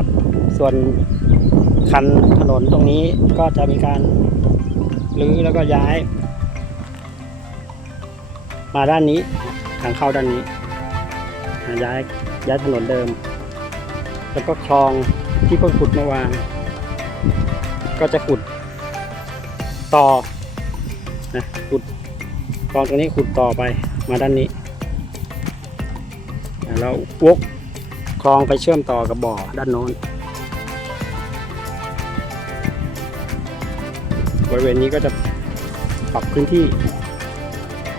ครับ ส่วนคันถนนตรงนี้ก็จะมีการรื้อแล้วก็ย้าย มาด้านนี้ทางเข้าด้านนี้ ย้ายย้ายถนนเดิม แล้วก็คลองที่เพิ่งขุดเมื่อวานก็จะขุดต่อนะขุดคลองตรงนี้ขุดต่อไปมาด้านนี้แล้ววก คลองไปเชื่อมต่อกับบ่อด้านโน้น บริเวณนี้ก็จะปรับพื้นที่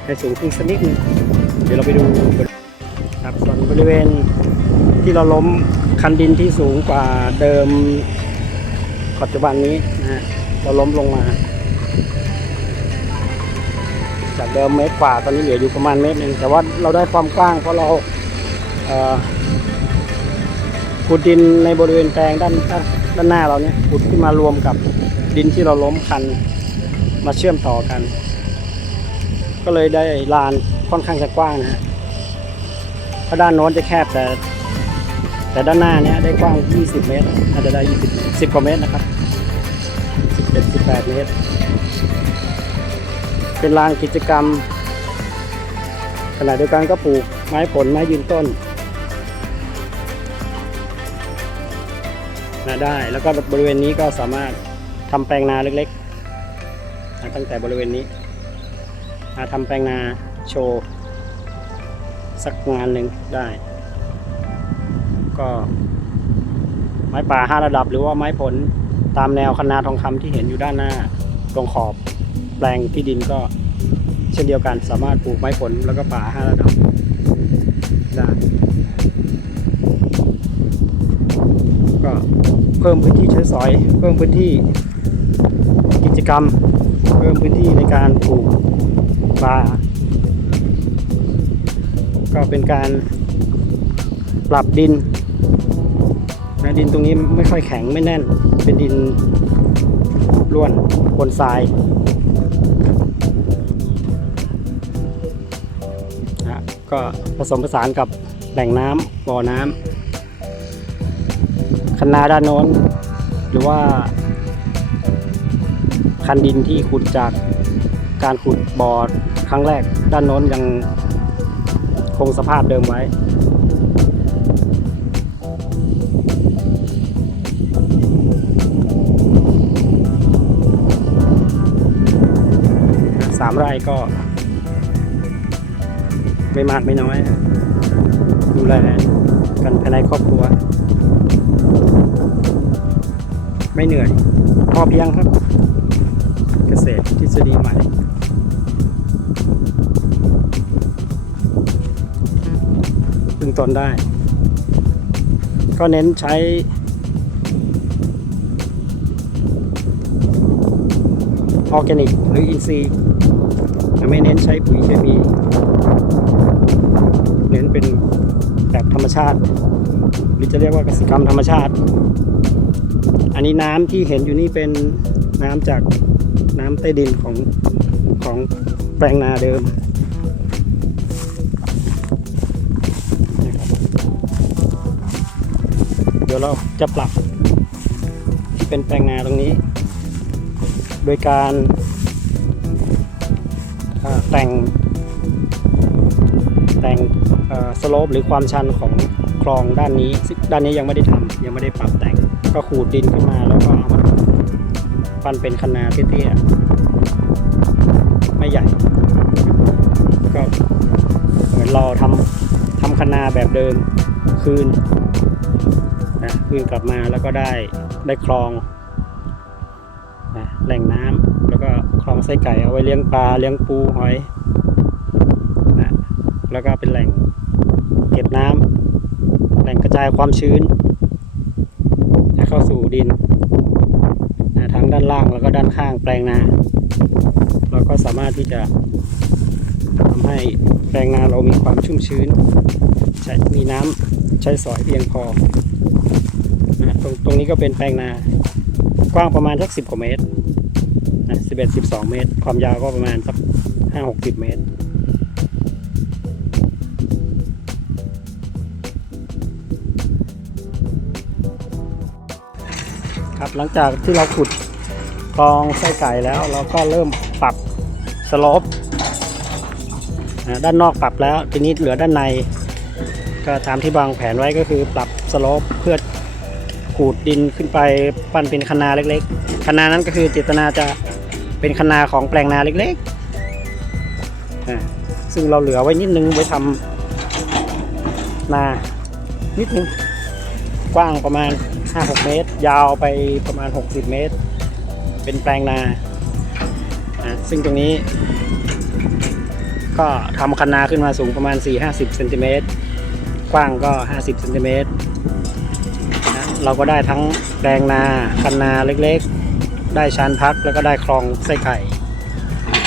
ให้สูงขึ้นสักนิดนึงเดี๋ยวเราไปดูครับส่วนบริเวณที่เราล้มคันดินที่สูงกว่าเดิมปัจจุบันนี้นะฮะเราล้มลงมา จากเดิมเมตรกว่าตอนนี้เหลืออยู่ประมาณเมตรหนึ่งแต่ว่าเราได้ความกว้างเพราะเราเขุดดินในบริเวณแปลงด้านด้านด้านหน้าเราเนี่ยขุดขึ้นมารวมกับดินที่เราล้มคันมาเชื่อมต่อกัน ก็เลยได้ลานค่อนข้างจะกว้างนะฮะเพราะด้านโน้นจะแคบแต่ แต่ด้านหน้าเนี้ยได้กว้าง 20 เมตรอาจจะได้ 20 10กว่าเมตรนะครับ11 18 เมตร เป็นลานกิจกรรมขณะเดียวกันก็ปลูกไม้ผลไม้ยืนต้น นาได้ แล้วก็บริเวณนี้ก็สามารถทำแปลงนาเล็กๆตั้งแต่บริเวณนี้าทำแปลงนาโชว์สักงานหนึ่งได้ ก็ไม้ป่าห้าระดับหรือว่าไม้ผลตามแนวคันนาทองคำที่เห็นอยู่ด้านหน้าตรงขอบแปลงที่ดินก็เช่นเดียวกันสามารถปลูกไม้ผลแล้วก็ป่าห้าระดับ เพิ่มพื้นที่ใช้สอย เพิ่มพื้นที่กิจกรรม เพิ่มพื้นที่ในการปลูกป่าก็เป็นการปรับดินนะดินตรงนี้ไม่ค่อยแข็งไม่แน่น เป็นดินร่วนบนทรายนะก็ผสมผสานกับแหล่งน้ำบ่อน้ำ คันนาด้านโน้น หรือว่า คันดินที่ขุดจากการขุดบ่อครั้งแรกด้านโน้นยังคงสภาพเดิมไว้ สามไร่ก็ ไม่มากไม่น้อย ดูแลกันภายในครอบครัว ไม่เหนื่อย พอเพียงครับ เกษตรทฤษฎีใหม่พึงตนได้ ก็เน้นใช้ออร์แกนิกหรืออินทรีย์ไม่เน้นใช้ปุ๋ยเคมี เน้นเป็นแบบธรรมชาติ หรือจะเรียกว่าเกษตรกรรมธรรมชาติ นนี้น้ำที่เห็นอยู่นี่เป็นน้ำจากน้ำใต้ดินของของแปลงนาเดิมเดี๋ยวเราจะปรับที่เป็นแปลงนาตรงนี้ โดยการแต่งแต่งสโลปหรือความชันของคลองด้านนี้ซึ่งด้านนี้ยังไม่ได้ทำยังไม่ได้ปรับแต่ง ก็ขูดดินขึ้นมาแล้วก็เอามาปั้นเป็นคันนาเตี้ยๆไม่ใหญ่ ก็เหมือนเราทำทำคันนาแบบเดิมคืนนะคืนกลับมาแล้วก็ได้ได้คลองนะแหล่งน้ำแล้วก็คลองไส้ไก่เอาไว้เลี้ยงปลาเลี้ยงปูหอยนะแล้วก็เป็นแหล่งเก็บน้ำแหล่งกระจายความชื้น เข้าสู่ดินนะทั้งด้านล่างแล้วก็ด้านข้างแปลงนา เราก็สามารถที่จะทำให้แปลงนาเรามีความชุ่มชื้นใช้มีน้ำใช้สอยเพียงพอนะตรงตรงนี้ก็เป็นแปลงนากว้างประมาณสักสิบกว่าเมตรนะสิบเอ็ดสิบสองเมตร ความยาวก็ประมาณสักห้าหกสิบเมตร ครับ หลังจากที่เราขุดคลองไส้ไก่แล้ว เราก็เริ่มปรับสโลปด้านนอกปรับแล้วทีนี้เหลือด้านใน ก็ตามที่วางแผนไว้ก็คือปรับสโลปเพื่อขูดดินขึ้นไปปั้นเป็นคะนาเล็กๆคะนานั้นก็คือเจตนาจะเป็นคะนาของแปลงนาเล็กๆซึ่งเราเหลือไว้นิดนึงไว้ทำนานิดนึงกว้างประมาณ 5-6 เมตร ยาวไปประมาณ 60 เมตร เป็นแปลงนานะซึ่งตรงนี้ ก็ทำคันนาขึ้นมาสูงประมาณ 4-50เซนติเมตรกว้างก็ 50เซนติเมตรนะเราก็ได้ทั้งแปลงนาคันนาเล็กๆ ได้ชานพักแล้วก็ได้คลองไส้ไก่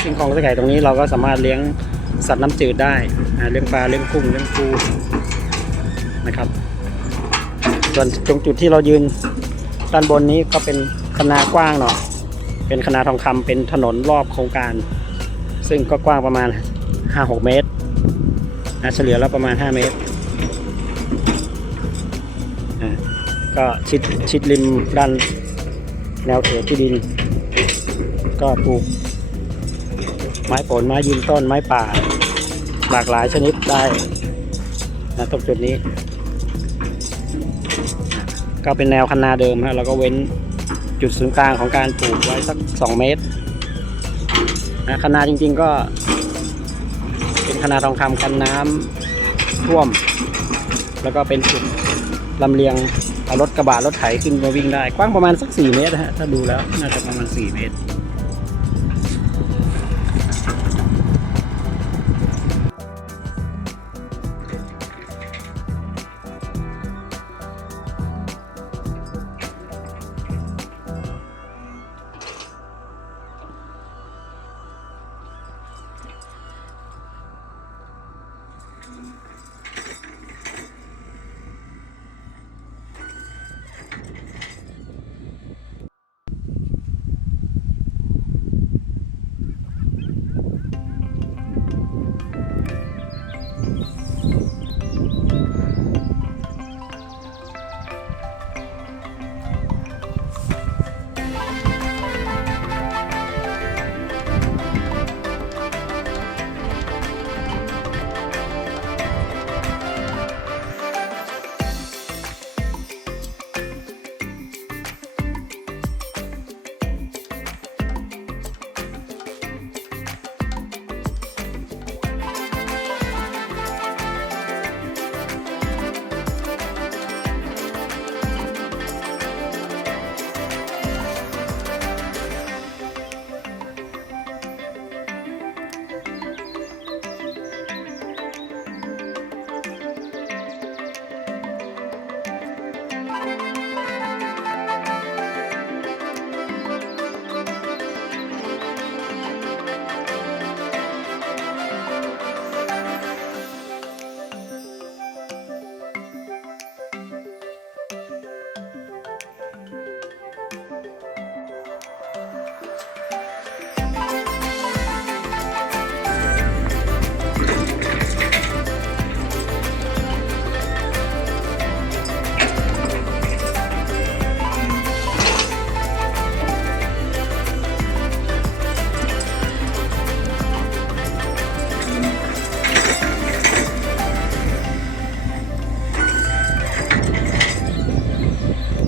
ซึ่งคลองไส้ไก่ตรงนี้เราก็สามารถเลี้ยงสัตว์น้ำจืดได้นะเลี้ยงปลาเลี้ยงกุ้งเลี้ยงปูนะครับ ส่วนตรงจุดที่เรายืนด้านบนนี้ก็เป็นคณากว้างหน่อยเป็นคณาทองคำเป็นถนนรอบโครงการ ซึ่งก็กว้างประมาณ 5-6 เมตรนะเฉลี่ยแล้วประมาณ 5 เมตรก็ชิดชิดริมด้านแนวเขตที่ดิน ก็ปลูก ไม้ผลไม้ยืนต้นไม้ป่า หลากหลายชนิดได้นะตรงจุดนี้ ก็เป็นแนวคันนาเดิมฮะเราก็เว้นจุดศูนย์กลางของการปลูกไว้สัก 2 เมตรนะคันนาจริง ๆก็ เป็นคันนาทองคำกันน้ำท่วม แล้วก็เป็นจุดลำเลียงเอารถกระบะรถไถขึ้นมาวิ่งได้ กว้างประมาณสัก 4 เมตรฮะถ้าดูแล้วน่าจะประมาณ 4 เมตร